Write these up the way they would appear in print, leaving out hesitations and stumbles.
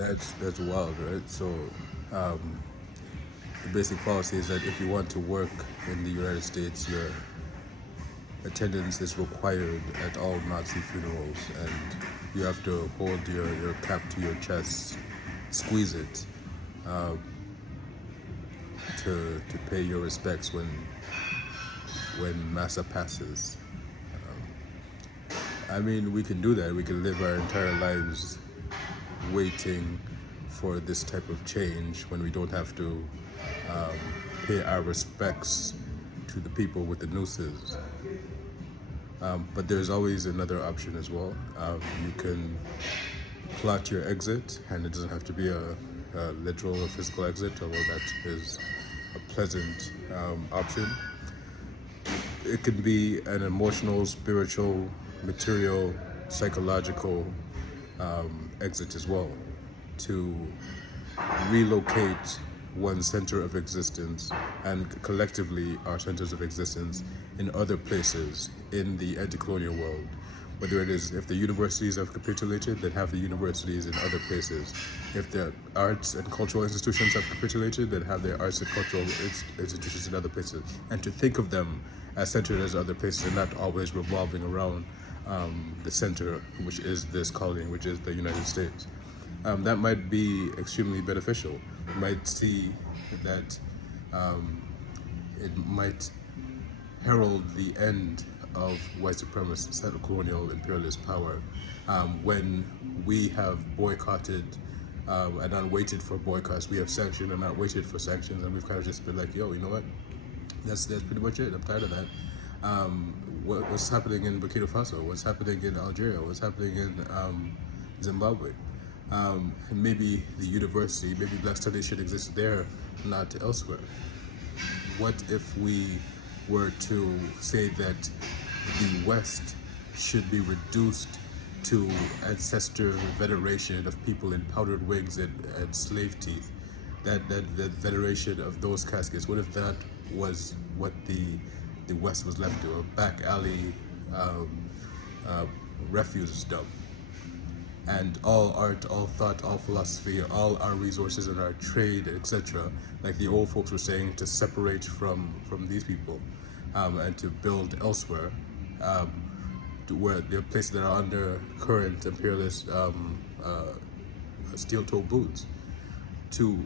That's wild, right? So, um, the basic policy is that if you want to work in the United States, your attendance is required at all Nazi funerals, and you have to hold your cap to your chest, squeeze it, to pay your respects when massa passes. I mean, we can do that. We can live our entire lives waiting for this type of change when we don't have to pay our respects to the people with the nooses. But there's always another option as well. You can plot your exit, and it doesn't have to be a literal or physical exit, although that is a pleasant option. It can be an emotional, spiritual, material, psychological exit as well, to relocate one's center of existence and collectively our centers of existence in other places in the anti-colonial world. Whether it is if the universities have capitulated, then have the universities in other places. If the arts and cultural institutions have capitulated, then have their arts and cultural institutions in other places. And to think of them as centered as other places and not always revolving around the center, which is this colony, which is the United States. That might be extremely beneficial. You might see that it might herald the end of white supremacist, settler colonial imperialist power when we have boycotted and not waited for boycotts. We have sanctioned and not waited for sanctions, and we've kind of just been like, yo, you know what? That's pretty much it. I'm tired of that. What's happening in Burkina Faso? What's happening in Algeria? What's happening in Zimbabwe? And maybe the university, maybe Black Studies should exist there, not elsewhere. What if we were to say that the West should be reduced to ancestor veneration of people in powdered wigs and slave teeth? That veneration of those caskets, what if that was what the West was left to, a back alley refuse dump? And all art, all thought, all philosophy, all our resources and our trade, etc., like the old folks were saying, to separate from these people and to build elsewhere, to where there are places that are under current imperialist steel-toe boots, to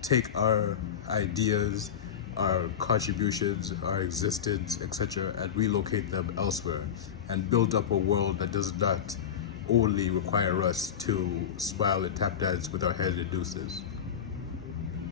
take our ideas, our contributions, our existence, etc., and relocate them elsewhere and build up a world that does not only require us to smile and tap dance with our head and deuces.